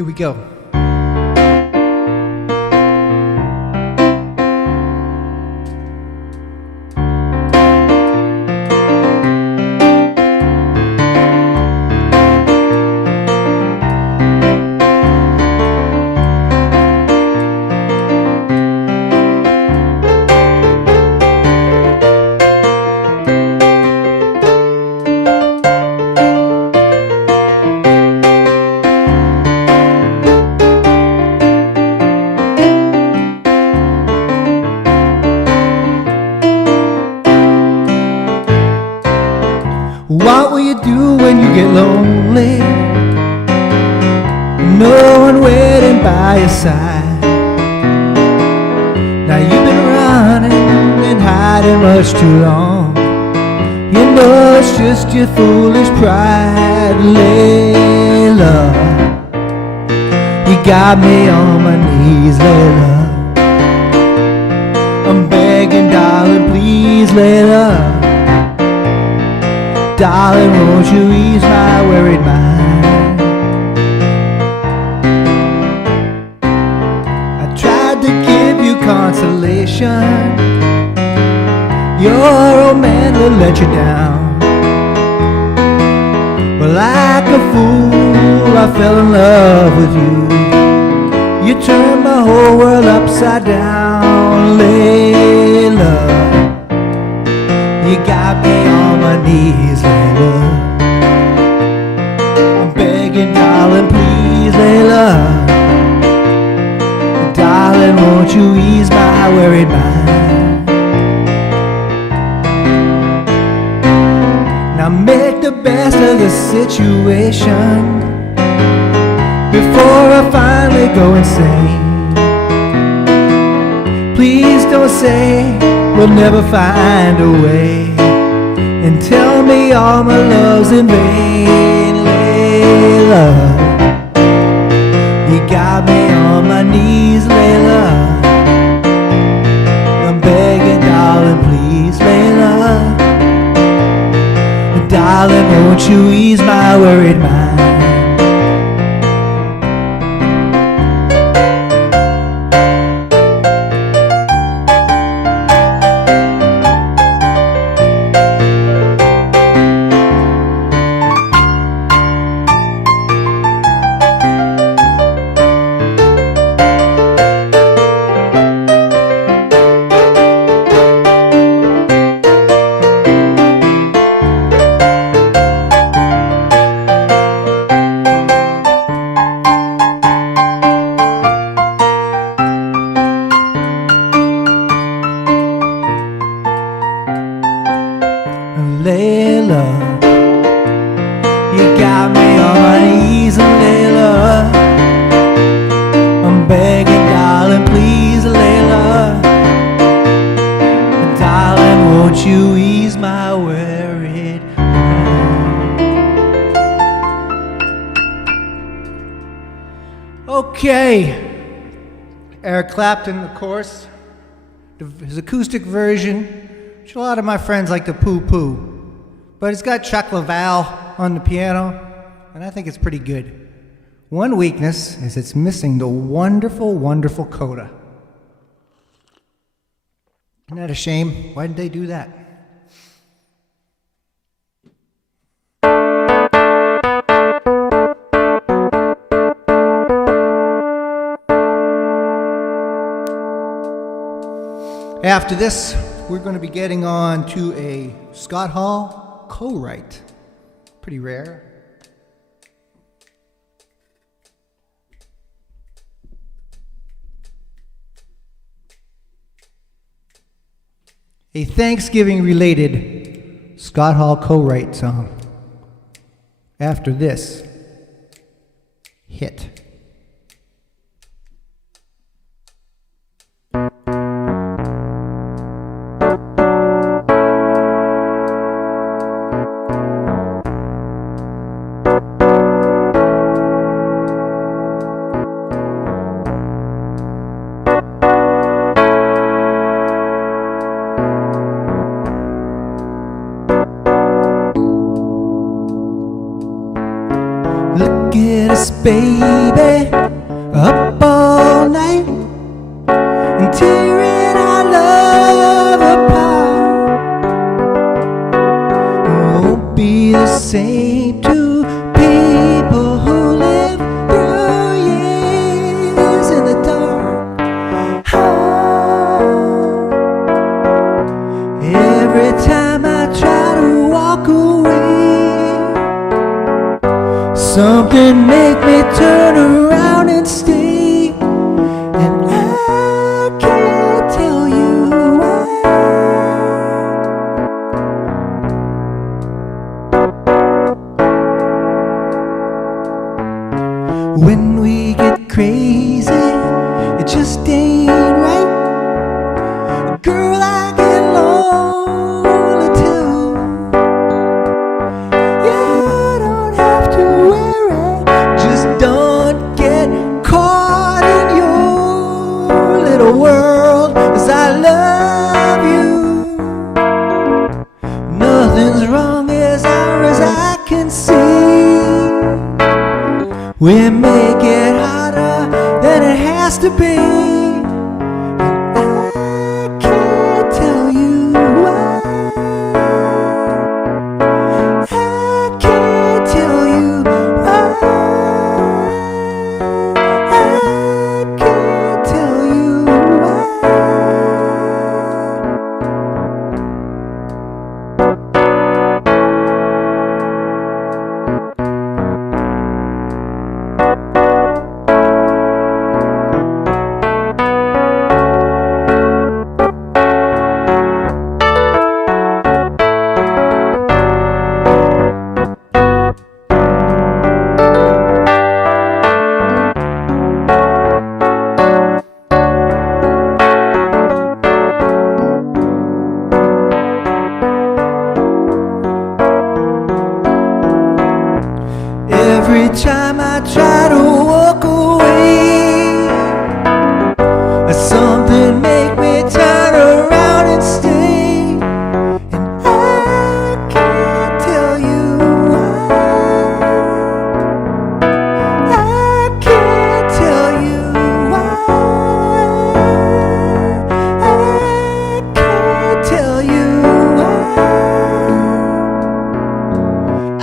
Here we go. What will you do when you get lonely? No one waiting by your side. Now you've been running and hiding much too long. You know it's just your foolish pride, Layla. You got me on my knees, Layla. I'm begging, darling, please, Layla. Darling, won't you ease my worried mind? I tried to give you consolation. Your old man will let you down. But like a fool, I fell in love with you. You turned my whole world upside down, Layla. You got me on my knees, Layla. I'm begging, darling, please, Layla. Darling, won't you ease my worried mind? Now make the best of the situation before I finally go insane. Please don't say we'll never find a way, and tell me all my love's in vain, Layla. You got me on my knees, Layla. I'm begging, darling, please, Layla. Darling, won't you ease my worried mind? Layla, you got me on my knees, Layla. I'm begging, darling, please, Layla. Darling, won't you ease my worried mind? Okay, Eric Clapton, of course, his acoustic version, which a lot of my friends like to poo-poo. But it's got Chuck Leavell on the piano, and I think it's pretty good. One weakness is it's missing the wonderful, wonderful coda. Isn't that a shame? Why did they do that? After this, we're going to be getting on to a Scott Hall co-write. Pretty rare. A Thanksgiving-related Scott Hall co-write song. After this, hit. Look at us baby, up all night and tearing our love apart. It won't be the same to people who live through years in the dark. Every time I try to walk away, something make me turn around and stay, and I can't tell you why. When we get crazy, it just ain't right. Girl, I get lonely too. You don't have to worry, just don't get caught in your little world, 'cause I love you. Nothing's wrong as far as I can see. We make it harder than it has to be. I can't tell you why. I can't tell you why. I can't tell you why. Every time I try to walk away, something make me turn around and stay, and I can't tell you why. I can't tell you why. I can't tell you why.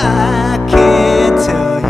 I can't tell you.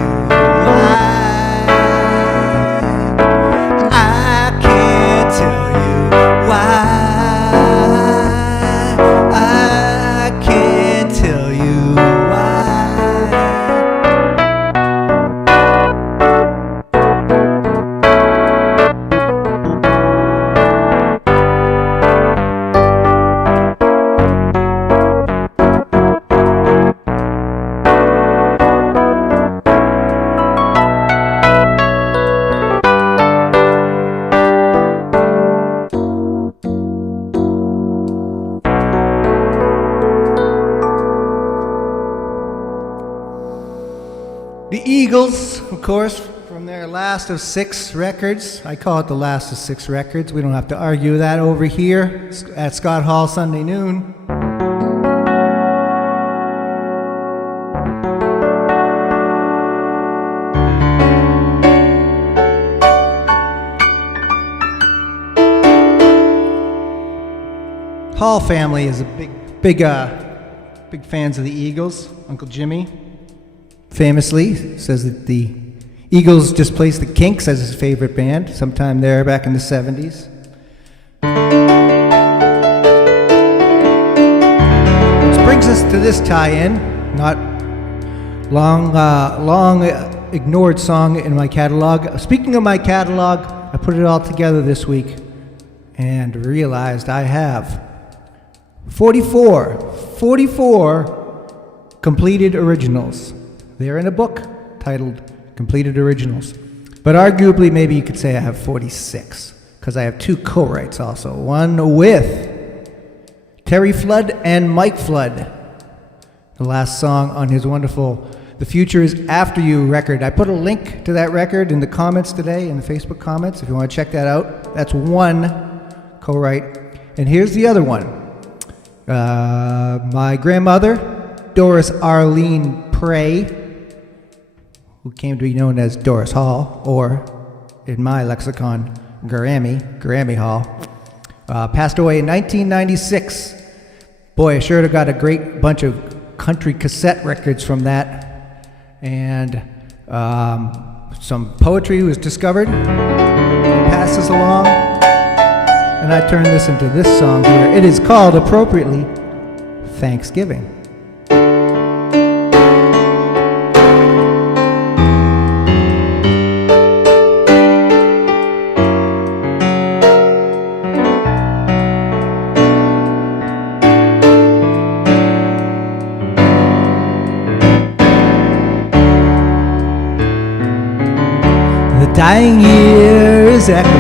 The Eagles, of course, from their last of 6 records. I call it the last of 6 records. We don't have to argue that over here at Scott Hall Sunday noon. Hall family is a big fans of the Eagles. Uncle Jimmy famously says that the Eagles displaced the Kinks as his favorite band sometime there back in the 70s. Which brings us to this tie-in, not long ignored song in my catalog. Speaking of my catalog, I put it all together this week and realized I have 44 completed originals. They're in a book titled Completed Originals. But arguably, maybe you could say I have 46, because I have 2 co-writes also. One with Terry Flood and Mike Flood. The last song on his wonderful The Future Is After You record. I put a link to that record in the comments today, in the Facebook comments, if you want to check that out. That's one co-write. And here's the other one. My grandmother, Doris Arlene Prey, who came to be known as Doris Hall, or in my lexicon, Grammy Hall, passed away in 1996. Boy, I sure have got a great bunch of country cassette records from that, and some poetry was discovered. Pass this along, and I turned this into this song here. It is called, appropriately, Thanksgiving. Dying year is echoed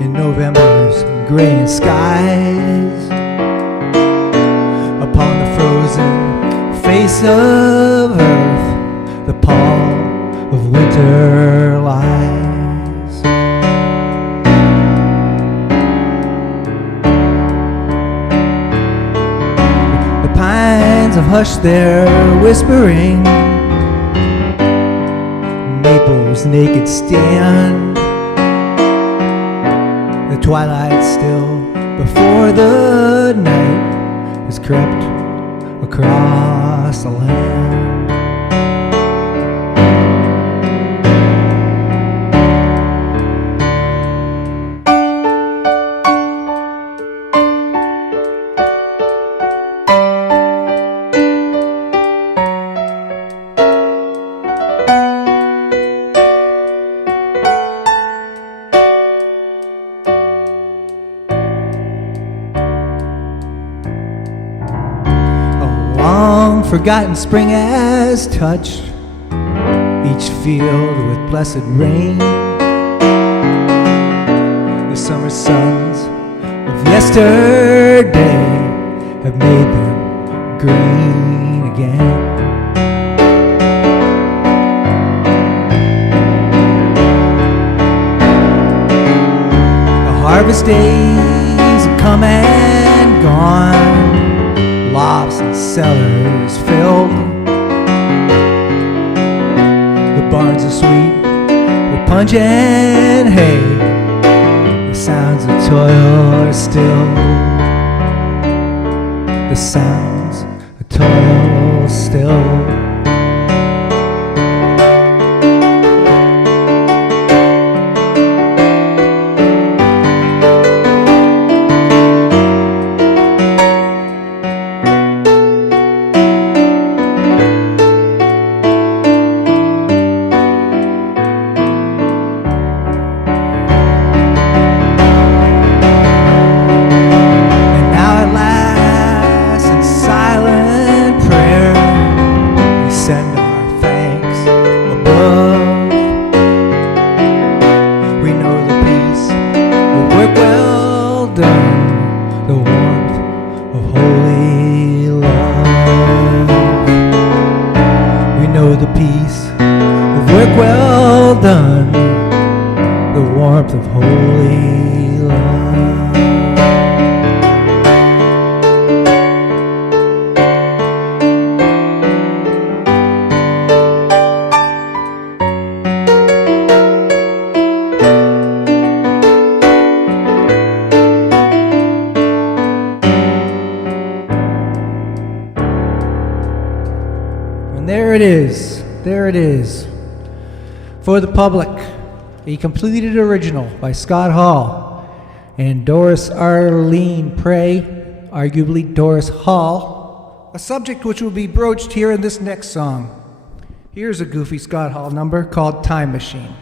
in November's gray skies. Upon the frozen face of earth, the pall of winter lies. The pines have hushed their whispering, maple's naked stand. The twilight still before the night has crept across the land. Forgotten spring has touched each field with blessed rain. The summer suns of yesterday have made them green again. The harvest days have come and gone, lofts and cellars filled. The barns are sweet with punch and hay. The sounds of toil are still. The sounds of toil still. There it is, for the public, a completed original by Scott Hall and Doris Arlene Prey, arguably Doris Hall, a subject which will be broached here in this next song. Here's a goofy Scott Hall number called Time Machine.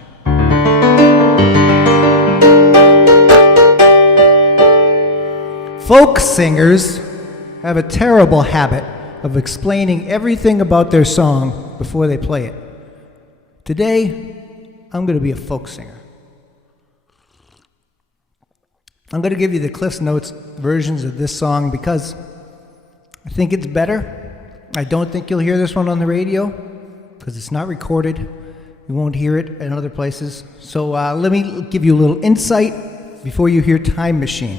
Folk singers have a terrible habit of explaining everything about their song before they play it. Today, I'm going to be a folk singer. I'm going to give you the Cliff's Notes versions of this song because I think it's better. I don't think you'll hear this one on the radio because it's not recorded. You won't hear it in other places. So let me give you a little insight before you hear Time Machine.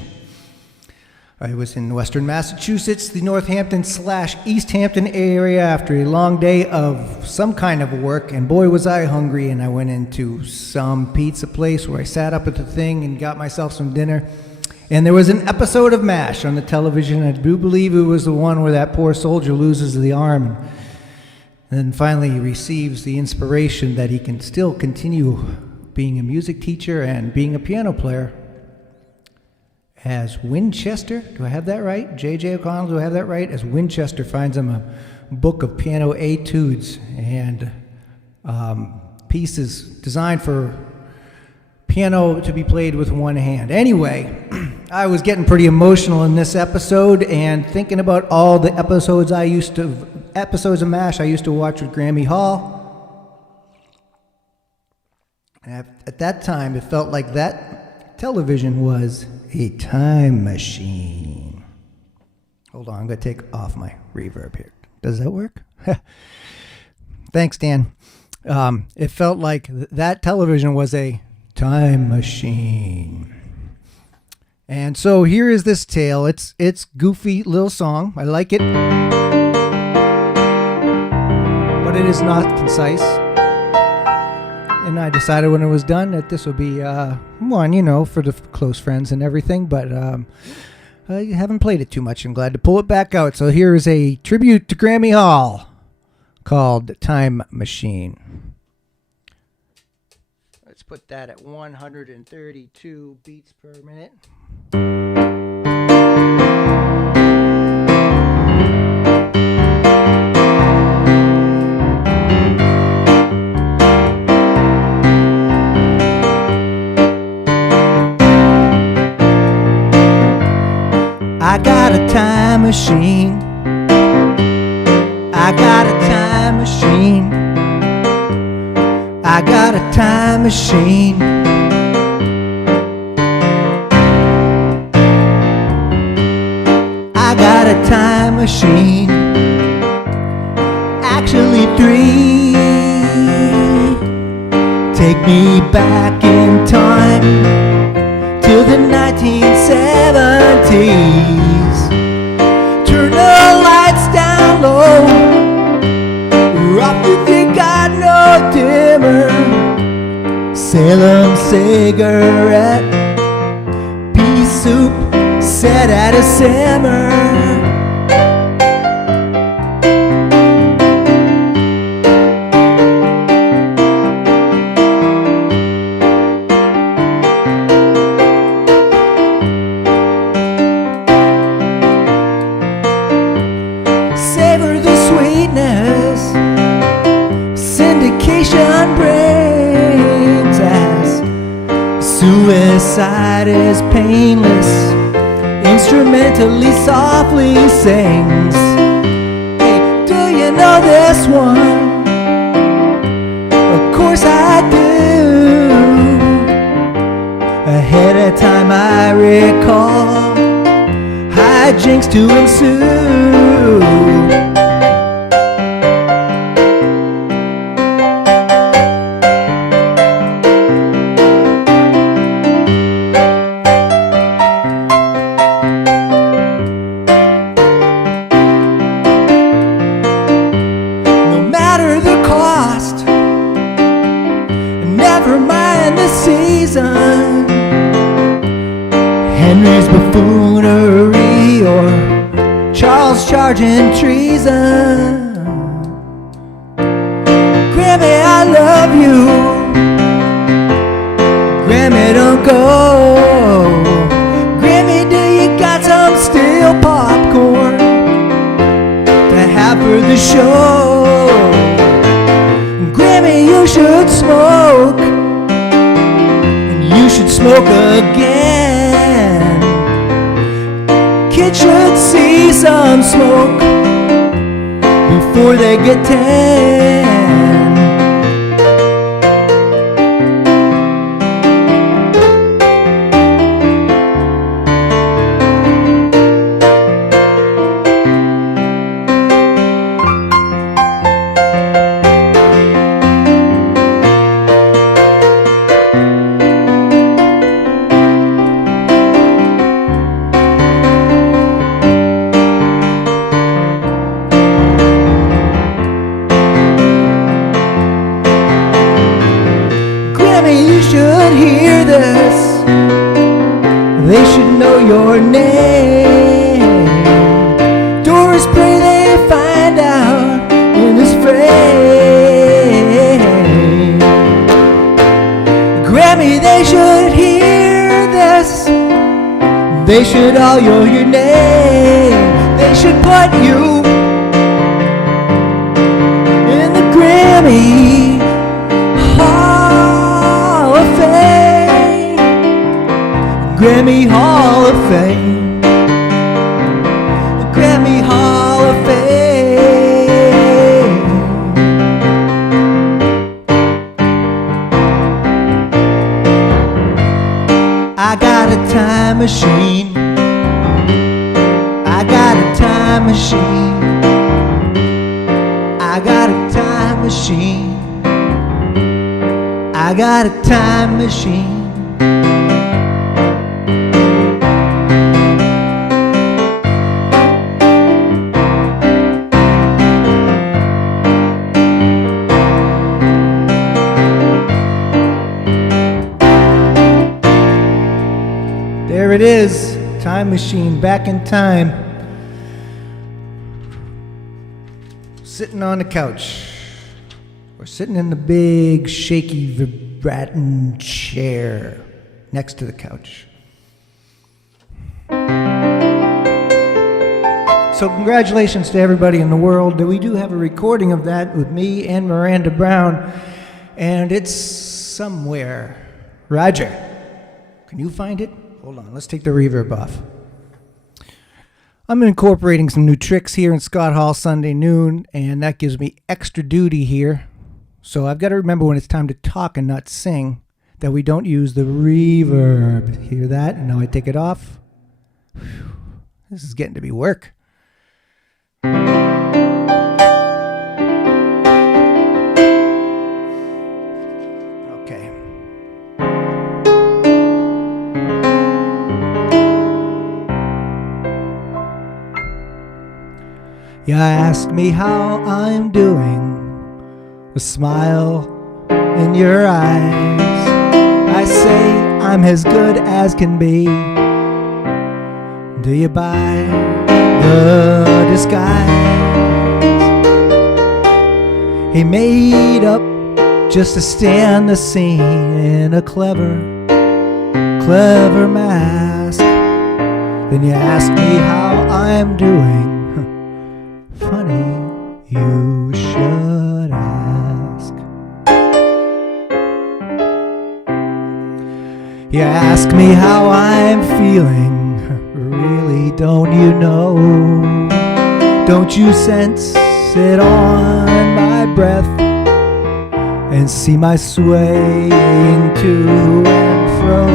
I was in western Massachusetts, the Northampton/East Hampton area after a long day of some kind of work, and boy was I hungry, and I went into some pizza place where I sat up at the thing and got myself some dinner. And there was an episode of MASH on the television. I do believe it was the one where that poor soldier loses the arm and then finally receives the inspiration that he can still continue being a music teacher and being a piano player. As Winchester, do I have that right? J.J. O'Connell, do I have that right? As Winchester finds him a book of piano etudes and pieces designed for piano to be played with one hand. Anyway, I was getting pretty emotional in this episode and thinking about all the episodes of MASH I used to watch with Grammy Hall. At that time, it felt like that television was a time machine. Hold on, I'm going to take off my reverb here. Does that work? Thanks, Dan. It felt like that television was a time machine. And so here is this tale. It's goofy little song. I like it. But it is not concise. And I decided when it was done that this would be one, for the close friends and everything. But I haven't played it too much. I'm glad to pull it back out. So here is a tribute to Grammy Hall called Time Machine. Let's put that at 132 beats per minute. I got a time machine. I got a time machine. I got a time machine. I got a time machine. Actually 3. Take me back in time to the 1970s. Turn the lights down low. Off if you got no dimmer. Salem cigarette. Pea soup set at a simmer. Savor the sweetness syndication brings as suicide is painless, instrumentally softly sings. Hey, do you know this one? Of course I do. Ahead of time I recall hijinks to ensue. No matter the cost, never mind the season, Henry's buffoonery or Charles charging treason. Grammy, I love you. Grammy, don't go. Grammy, do you got some steel popcorn to have for the show? Grammy, you should smoke, and you should smoke again. Kids should see some smoke before they get 10. They should all know your name. They should put you in the Grammy Hall of Fame. Grammy Hall of Fame. The Grammy Hall of Fame. I got a time machine. I got a time machine. I got a time machine. I got a time machine. There it is, time machine, back in time. Sitting on the couch, or sitting in the big, shaky, vibrating chair next to the couch. So congratulations to everybody in the world. We do have a recording of that with me and Miranda Brown, and it's somewhere. Roger, can you find it? Hold on, let's take the reverb off. I'm incorporating some new tricks here in Scott Hall Sunday noon, and that gives me extra duty here. So I've got to remember when it's time to talk and not sing that we don't use the reverb. Hear that? And now I take it off. Whew. This is getting to be work. Okay. You ask me how I'm doing, a smile in your eyes. I say I'm as good as can be. Do you buy the disguise? He made up just to stand the scene in a clever mask. Then you ask me how I'm doing. Funny, you should ask. You ask me how I'm feeling. Really, don't you know? Don't you sense it on my breath and see my swaying to and fro?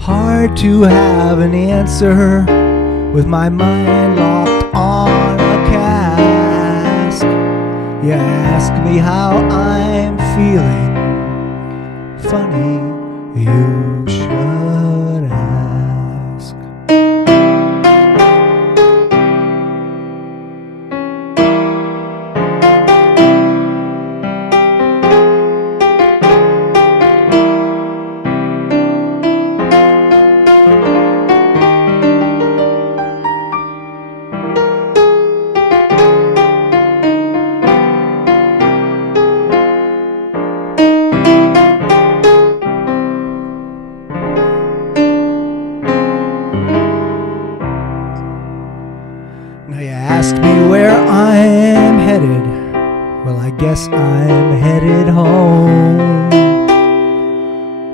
Hard to have an answer with my mind locked on a cask. You ask me how I'm feeling. Funny, you should ask. Now you ask me where I'm headed. Well, I guess I'm headed home.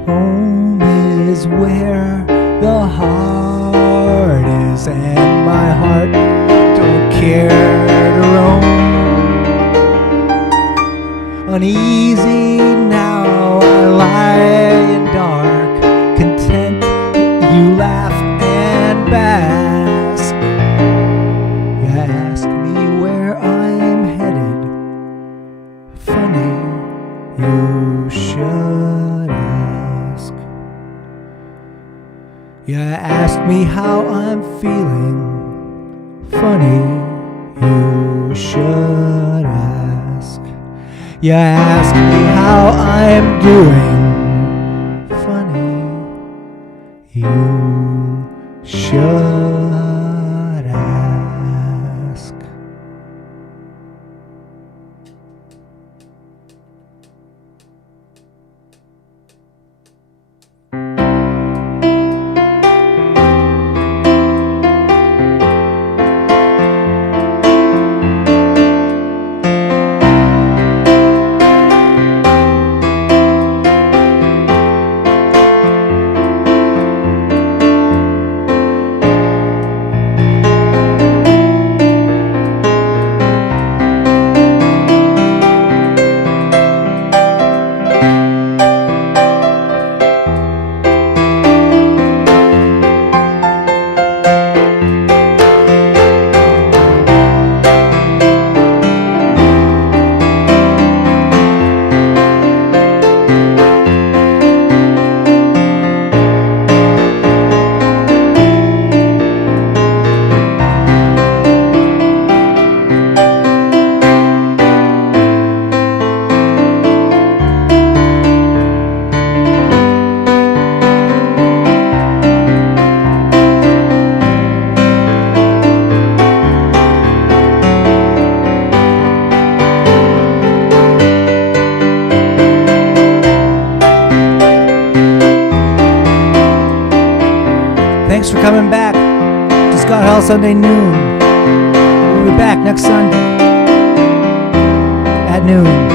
Home is where the heart is, and my heart don't care to roam. Uneasy now I lie in dark, content you laugh and bask. You ask me where I'm headed. Funny, you should ask. You ask me how I'm feeling. Funny, you should ask. You ask me how I'm doing. Funny, you should ask. coming back to Scott Hall Sunday noon. We'll be back next Sunday at noon.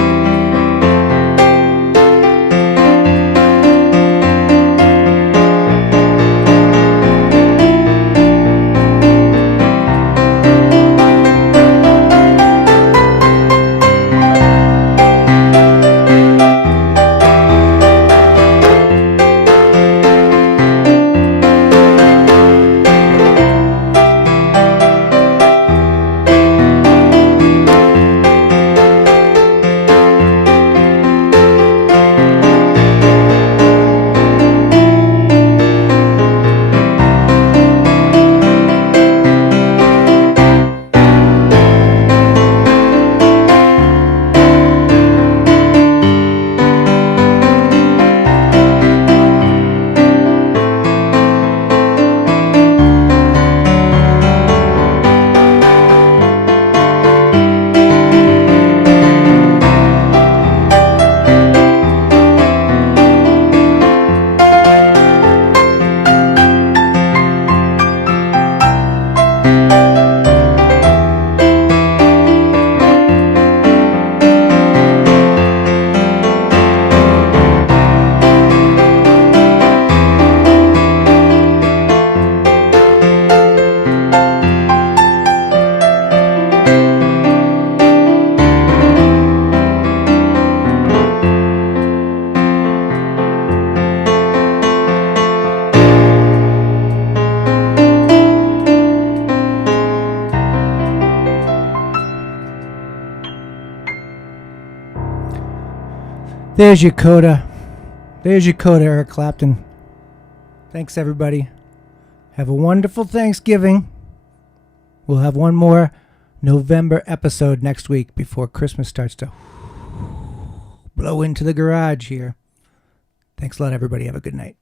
There's your coda. There's your coda, Eric Clapton. Thanks, everybody. Have a wonderful Thanksgiving. We'll have one more November episode next week before Christmas starts to blow into the garage here. Thanks a lot, everybody. Have a good night.